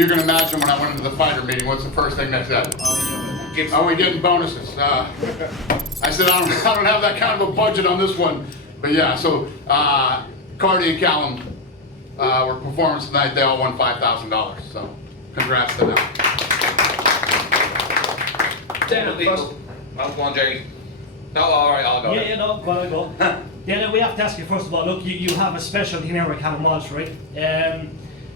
You can imagine when I went into the fighter meeting, what's the first thing they said? Are we getting bonuses? I said, I don't have that kind of a budget on this one. But yeah, so Carty and Callum were performing tonight. They all won $5,000. So congrats to them. Go on, Jerry. No, all right, I'll go. Yeah, no, go. Then we have to ask you first of all, look, you have a specialty here with Callum Walsh, right?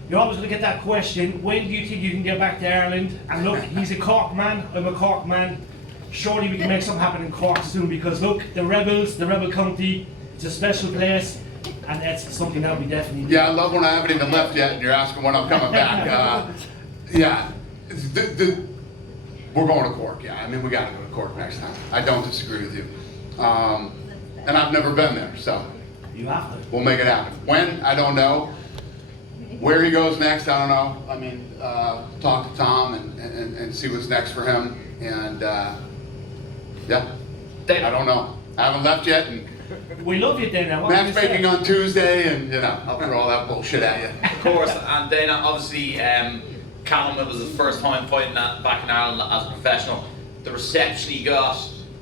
You're always going to get that question, when do you think you can get back to Ireland? And look, he's a Cork man, I'm a Cork man. Surely we can make something happen in Cork soon, because look, the Rebel County, it's a special place, and that's something that we definitely do. Yeah, I love when I haven't even left yet and you're asking when I'm coming back. Yeah, we're going to Cork, yeah. I mean, we got to go to Cork next time. I don't disagree with you. And I've never been there, so. You have to. We'll make it happen. When? I don't know. Where he goes next, I don't know. I mean, talk to Tom and see what's next for him. And yeah, I don't know. I haven't left yet. And we love you, Dana. matchmaking on Tuesday, and you know, I'll throw all that bullshit at you. Of course, and then obviously Callum, it was his first time fighting back in Ireland as a professional. The reception he got,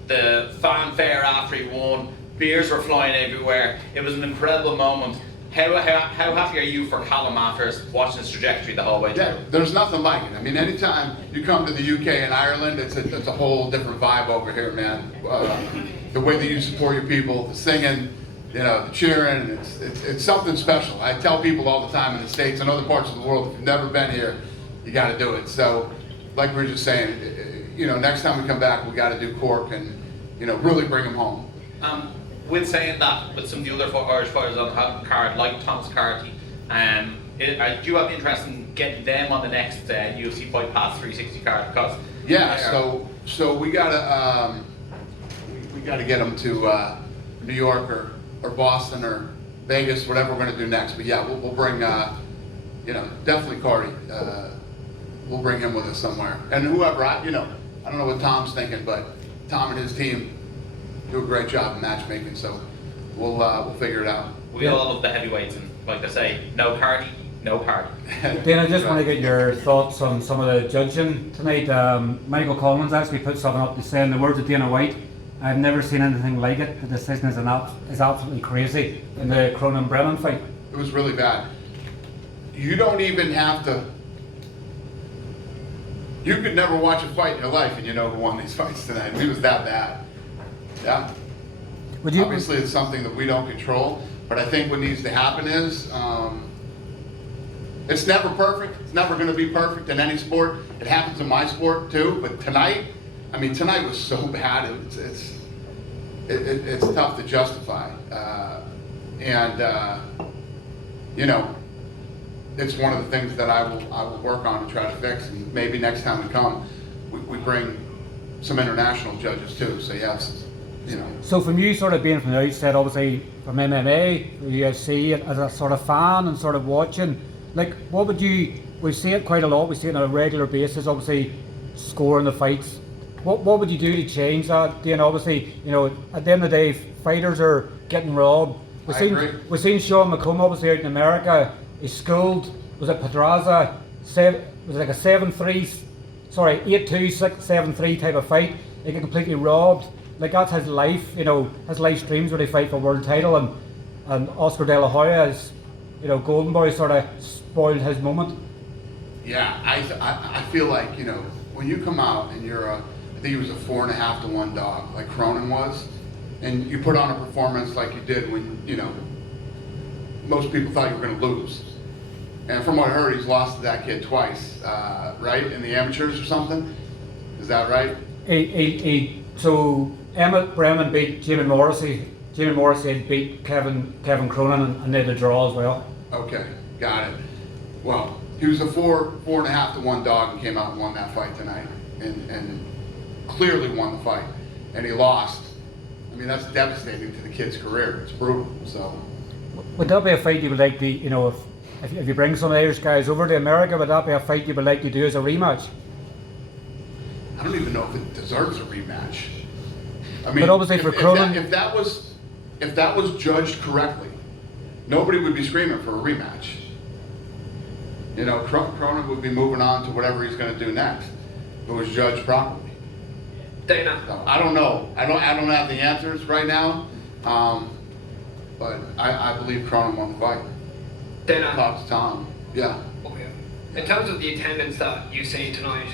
the fanfare after he won, beers were flying everywhere. It was an incredible moment. How happy are you for Callum after watching his trajectory the whole way through? Yeah, there's nothing like it. I mean, anytime you come to the UK and Ireland, it's a whole different vibe over here, man. The way that you support your people, the singing, you know, the cheering, it's something special. I tell people all the time in the States and other parts of the world, if you've never been here, you got to do it. So, like we were just saying, you know, next time we come back, we got to do Cork and, you know, really bring them home. With saying that, with some of the other Irish fighters on the card, like Thomas Carty, do you have interest in getting them on the next UFC Fight Pass 360 card? Because yeah, so we gotta get them to New York or Boston or Vegas, whatever we're gonna do next. But yeah, we'll bring you know, definitely Carty. We'll bring him with us somewhere, and whoever I don't know what Tom's thinking, but Tom and his team do a great job of matchmaking, so we'll figure it out. We all love the heavyweights, and like they say, no Carty, no party. Dan, I just want to get your thoughts on some of the judging tonight. Michael Collins actually put something up to say, in the words of Dana White, I've never seen anything like it. The decision is absolutely crazy in the Cronin Brennan fight. It was really bad. You don't even have to. You could never watch a fight in your life and you know who won these fights tonight. It was that bad. Yeah. Obviously, it's something that we don't control, but I think what needs to happen is, it's never perfect. It's never going to be perfect in any sport. It happens in my sport too, but tonight, I mean, tonight was so bad. It's tough to justify, you know, it's one of the things that I will work on to try to fix, and maybe next time we come, we bring some international judges too. So yes. You know. So from you sort of being from the outset, obviously from MMA, UFC, as a sort of fan and sort of watching, like what would you, we see it quite a lot, we see it on a regular basis, obviously scoring the fights. What would you do to change that? You know, obviously, you know, at the end of the day, fighters are getting robbed. We've seen Sean McComb obviously out in America, he's schooled, was at Pedraza, was like a 8-2, 6-7-3 type of fight. They get completely robbed. Like that's his life, you know, his life dreams where they fight for world title, and Oscar De La Hoya is, you know, Golden Boy sort of spoiled his moment. Yeah, I feel like, you know, when you come out and you're I think he was a 4.5 to 1 dog, like Cronin was, and you put on a performance like you did when, you know, most people thought you were going to lose. And from what I heard, he's lost to that kid twice, right? In the amateurs or something? Is that right? So Emmet Brennan beat Jamie Morrissey. Jamie Morrissey had beat Kevin Cronin, and they had a draw as well. Okay, got it. Well, he was a 4.5 to 1 dog and came out and won that fight tonight, and clearly won the fight. And he lost. I mean, that's devastating to the kid's career. It's brutal. So, would that be a fight you would like to, you know, if you bring some Irish guys over to America, would that be a fight you would like to do as a rematch? I don't even know if it deserves a rematch. I mean, but obviously for Cronin, if that was judged correctly, nobody would be screaming for a rematch. You know, Cronin would be moving on to whatever he's going to do next. If it was judged properly. Dana. So, I don't know. I don't have the answers right now. But I believe Cronin won the fight. Dana. Talk to Tom. Yeah. Okay. In terms of the attendance that you've seen tonight,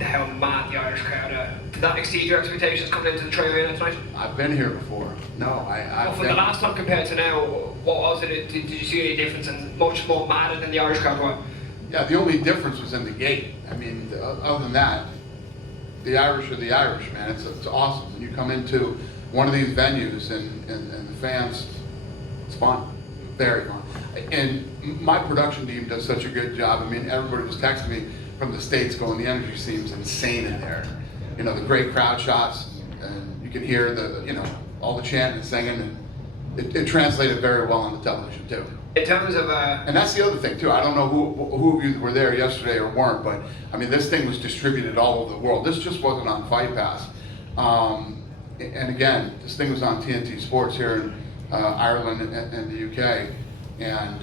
how mad the Irish crowd are, did that exceed your expectations coming into the training arena tonight? I've been here before. No, Well, from the last time compared to now, what was it? Did you see any difference and much more mad than the Irish crowd were? Yeah, the only difference was in the gate. I mean, other than that, the Irish are the Irish, man. It's awesome. When you come into one of these venues and the fans, it's fun. Very fun. And my production team does such a good job. I mean, everybody was texting me from the States going, the energy seems insane in there. You know, the great crowd shots, and you can hear all the chanting and singing, and it translated very well on the television too. In terms of and that's the other thing too. I don't know who of you were there yesterday or weren't, but I mean, this thing was distributed all over the world. This just wasn't on Fight Pass. And again, this thing was on TNT Sports here in Ireland and the UK, and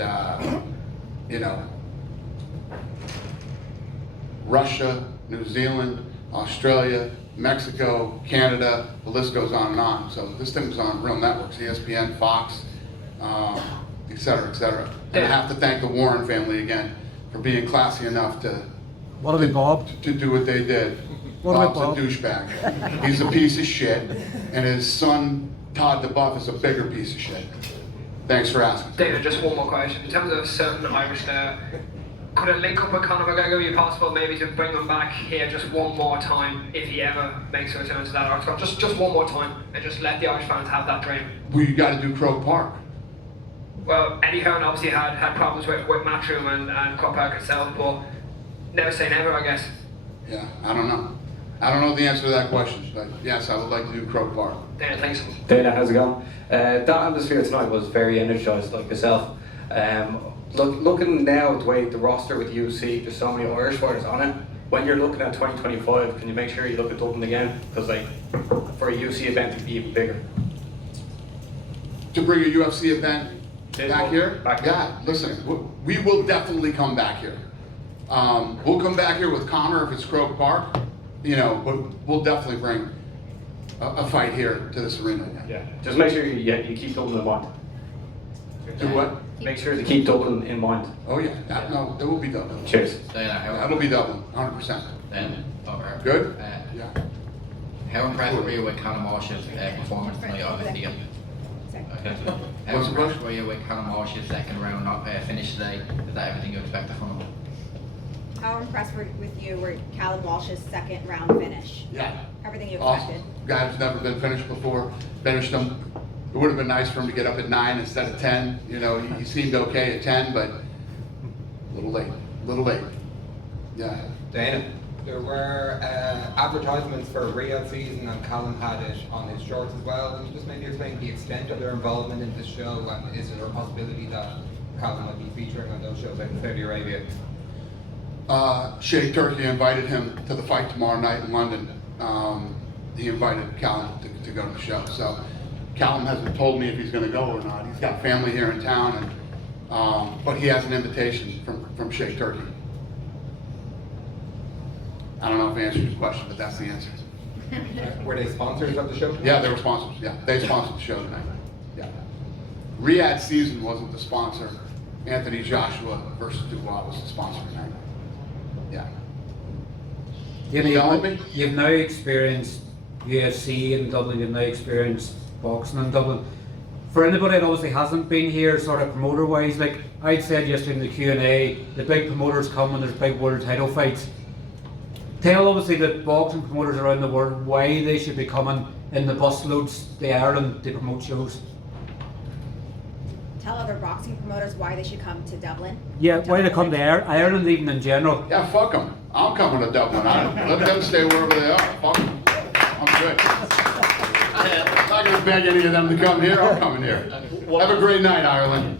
Russia, New Zealand, Australia, Mexico, Canada, the list goes on and on. So this thing was on real networks, ESPN, Fox, et cetera, et cetera. And I have to thank the Warren family again for being classy enough to What about Bob? to do what they did. What about Bob's Bob? a douchebag. He's a piece of shit, and his son Todd DeBuff is a bigger piece of shit. Thanks for asking. Dana, just one more question. In terms of certain Irish there, could a link up with Conor McGregor be possible maybe to bring him back here just one more time if he ever makes a return to that Irish Cup? Just one more time and just let the Irish fans have that dream. Well, you got to do Croke Park. Well, Eddie Hearn obviously had problems with Matchroom and Croke Park itself, but never say never, I guess. Yeah, I don't know. I don't know the answer to that question, but yes, I would like to do Croke Park. Dana, thanks. Dana, how's it going? That atmosphere tonight was very energised, like yourself. Looking now at the way the roster with the UFC, there's so many Irish fighters on it. When you're looking at 2025, can you make sure you look at Dublin again? Because for a UFC event, it'd be even bigger. To bring a UFC event back here? Back here. Yeah, listen, we will definitely come back here. We'll come back here with Conor if it's Croke Park, but we'll definitely bring a fight here to this arena again. Yeah. Just make sure you keep Dublin in mind. Do what? Make sure to keep Dublin in mind. Oh yeah, no, it will be Dublin. Cheers. That'll be Dublin, 100%. Good? Yeah. How impressed were you with Callum Walsh's performance tonight on the field? How What's the impressed question? were you with Callum Walsh's second round finish today? Is that everything you expected from him? How impressed with you were Callum Walsh's second round finish? Yeah. Everything you Awesome. expected? Guy who's never been finished before, finished him. It would have been nice for him to get up at 9 instead of 10. He seemed okay at 10, but a little late. Yeah. Dana, there were advertisements for Riyadh season, and Callum had it on his shorts as well. Can you just maybe explain the extent of their involvement in this show, and is there a possibility that Callum might be featuring on those shows like in Saudi Arabia? Sheikh Turkey invited him to the fight tomorrow night in London. He invited Callum to go to the show. So Callum hasn't told me if he's going to go or not. He's got family here in town, but he has an invitation from Sheikh Turkey. I don't know if I answered your question, but that's the answer. Were they sponsors of the show? Yeah, they were sponsors. Yeah, they sponsored the show tonight. Yeah. Riyadh season wasn't the sponsor. Anthony Joshua versus Dubois was the sponsor tonight. Yeah. You've now experienced UFC in Dublin, you've now experienced boxing in Dublin. For anybody that obviously hasn't been here, sort of promoter-wise, like I'd said yesterday in the Q&A, the big promoters come when there's big world title fights. Tell obviously the boxing promoters around the world why they should be coming in the busloads to Ireland to promote shows. Tell other boxing promoters why they should come to Dublin. Yeah, why they come to Ireland even in general. Yeah, fuck them. I'm coming to Dublin. Let them stay wherever they are. Fuck them. I'm good. I'm not going to beg any of them to come here. I'm coming here. Have a great night, Ireland.